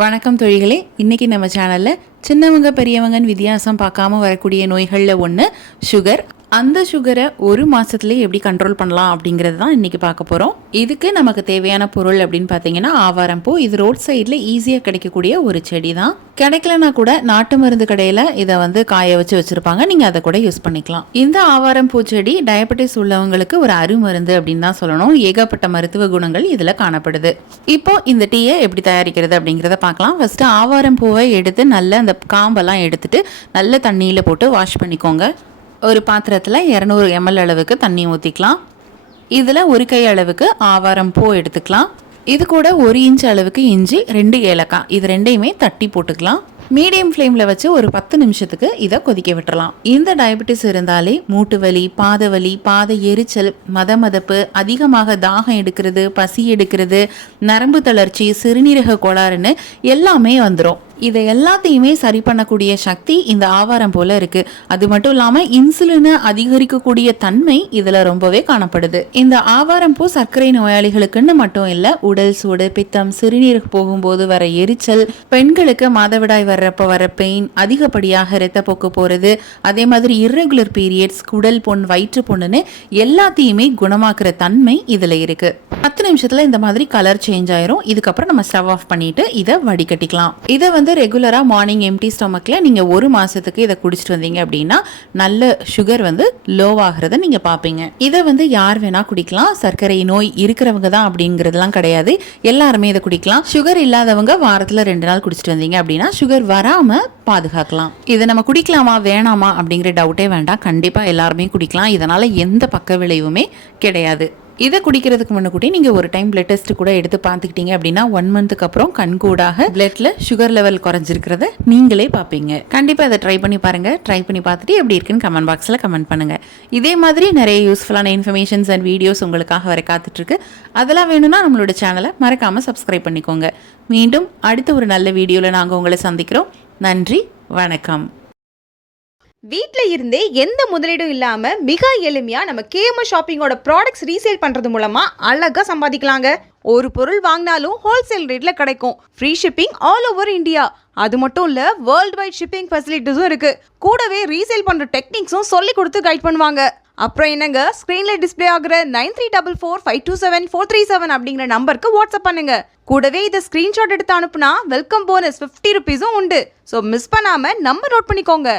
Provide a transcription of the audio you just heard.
வணக்கம் தொழிகளே. இன்றைக்கி நம்ம சேனலில் சின்னவங்க பெரியவங்கன்னு வித்தியாசம் பார்க்காம வரக்கூடிய நோய்களில் ஒன்று சுகர். அந்த சுகரை ஒரு மாதத்துலேயே எப்படி கண்ட்ரோல் பண்ணலாம் அப்படிங்கிறது தான் இன்றைக்கி பார்க்க போகிறோம். இதுக்கு நமக்கு தேவையான பொருள் அப்படின்னு பார்த்தீங்கன்னா ஆவாரம்பூ. இது ரோட் சைடில் ஈஸியாக கிடைக்கக்கூடிய ஒரு செடி தான். கிடைக்கலனா கூட நாட்டு மருந்து கடையில் இதை காய வச்சு வச்சுருப்பாங்க, நீங்கள் அதை கூட யூஸ் பண்ணிக்கலாம். இந்த ஆவாரம்பூ செடி டயபெட்டிஸ் உள்ளவங்களுக்கு ஒரு அருமருந்து அப்படின்னு தான் சொல்லணும். ஏகப்பட்ட மருத்துவ குணங்கள் இதில் காணப்படுது. இப்போ இந்த டீயை எப்படி தயாரிக்கிறது அப்படிங்கிறத பார்க்கலாம். ஃபஸ்ட்டு ஆவாரம்பூவை எடுத்து நல்ல அந்த காம்பெல்லாம் எடுத்துட்டு நல்ல தண்ணியில் போட்டு வாஷ் பண்ணிக்கோங்க. ஒரு பாத்திரத்தில் 200 ml அளவுக்கு தண்ணி ஊற்றிக்கலாம். இதில் ஒரு கை அளவுக்கு ஆவாரம்பூ எடுத்துக்கலாம். இது கூட 1 இன்ச் அளவுக்கு இஞ்சி, 2 ஏலக்காய், இது ரெண்டையுமே தட்டி போட்டுக்கலாம். மீடியம் ஃப்ளேமில் வச்சு ஒரு 10 நிமிஷத்துக்கு இதை கொதிக்க விட்டுறலாம். இந்த டயபெட்டிஸ் இருந்தாலே மூட்டு வலி, பாத வலி, பாத எரிச்சல், மதமதப்பு, அதிகமாக தாகம் எடுக்கிறது, பசி எடுக்கிறது, நரம்பு தளர்ச்சி, சிறுநீரக கோளாறுன்னு எல்லாமே வந்துடும். இதை எல்லாத்தையுமே சரி பண்ணக்கூடிய சக்தி இந்த ஆவாரம் போல இருக்கு. அது மட்டும் இல்லாமல் இன்சுலினை அதிகரிக்கக்கூடிய தன்மை இதில் ரொம்பவே காணப்படுது. இந்த ஆவாரம் பூ சர்க்கரை நோயாளிகளுக்குன்னு மட்டும் இல்லை, உடல் சூடு, பித்தம், சிறுநீருக்கு போகும்போது வர எரிச்சல், பெண்களுக்கு மாதவிடாய் வர்றப்ப வர பெயின், அதிகப்படியாக இரத்தப்போக்கு போகிறது, அதே மாதிரி இர்ரெகுலர் பீரியட்ஸ், குடல் பொன், வயிற்று பொண்ணுன்னு எல்லாத்தையுமே குணமாக்குற தன்மை இதில் இருக்கு. 10 நிமிஷத்துல இந்த மாதிரி கலர் சேஞ்ச் ஆயிரும். இதுக்கப்புறம் நம்ம ஸ்டவ் ஆஃப் பண்ணிட்டு இதை வடிகட்டிக்கலாம். இதை ரெகுலராக மார்னிங் எம்டி ஸ்டொமக்கில் நீங்கள் ஒரு மாதத்துக்கு இதை குடிச்சிட்டு வந்தீங்க அப்படின்னா நல்ல சுகர் லோவாகிறத நீங்கள் பார்ப்பீங்க. இதை யார் வேணால் குடிக்கலாம். சர்க்கரை நோய் இருக்கிறவங்க தான் அப்படிங்கிறதுலாம் கிடையாது, எல்லாருமே இதை குடிக்கலாம். சுகர் இல்லாதவங்க வாரத்தில் 2 நாள் குடிச்சிட்டு வந்தீங்க அப்படின்னா சுகர் வராமல் பாதுகாக்கலாம். இதை நம்ம குடிக்கலாமா வேணாமா அப்படிங்கிற டவுட்டே வேண்டாம், கண்டிப்பாக எல்லாருமே குடிக்கலாம். இதனால் எந்த பக்க விளைவுமே கிடையாது. இதை குடிக்கிறதுக்கு முன்னாடி நீங்கள் ஒரு டைம் பிளட் டெஸ்ட் கூட எடுத்து பார்த்துக்கிட்டீங்க அப்படின்னா 1 மந்த்துக்கு அப்புறம் கண்கூடாக பிளட்ல சுகர் லெவல் குறைஞ்சிருக்கிறத நீங்களே பார்ப்பீங்க. கண்டிப்பாக அதை ட்ரை பண்ணி பாருங்கள். ட்ரை பண்ணி பார்த்துட்டு எப்படி இருக்குன்னு கமெண்ட் பாக்ஸில் கமெண்ட் பண்ணுங்கள். இதே மாதிரி நிறைய யூஸ்ஃபுல்லான இன்ஃபர்மேஷன்ஸ் அண்ட் வீடியோஸ் உங்களுக்காக வர காத்துட்ருக்கு. அதெல்லாம் வேணும்னா நம்மளோட சேனலை மறக்காமல் சப்ஸ்கிரைப் பண்ணிக்கோங்க. மீண்டும் அடுத்த ஒரு நல்ல வீடியோவில் நாங்கள் உங்களை சந்திக்கிறோம். நன்றி, வணக்கம். வீட்டில் இருந்தே எந்த முதலீடும் இல்லாமல் மிக எளிமையாக நம்ம கேஎம்எஸ் ஷாப்பிங்கோட ப்ராடக்ட்ஸ் ரீசேல் பண்ணுறது மூலமாக அழகாக சம்பாதிக்கலாங்க. ஒரு பொருள் வாங்கினாலும் ஹோல்சேல் ரேட்டில் கிடைக்கும். Free shipping all over India. அது மட்டும் இல்லை, வேர்ல்டு வைட் ஷிப்பிங் ஃபெசிலிட்டிஸும் இருக்குது. கூடவே ரீசேல் பண்ணுற டெக்னிக்ஸும் சொல்லி கொடுத்து கைட் பண்ணுவாங்க. அப்புறம் என்னங்க, ஸ்க்ரீனில் டிஸ்பிளே ஆகிற 9344527437 அப்படிங்கிற நம்பருக்கு வாட்ஸ்அப் பண்ணுங்க. கூடவே இதை ஸ்க்ரீன்ஷாட் எடுத்து அனுப்புனா வெல்கம் போனஸ் 50 ரூபீஸும் உண்டு. ஸோ மிஸ் பண்ணாமல் நம்பர் நோட் பண்ணிக்கோங்க.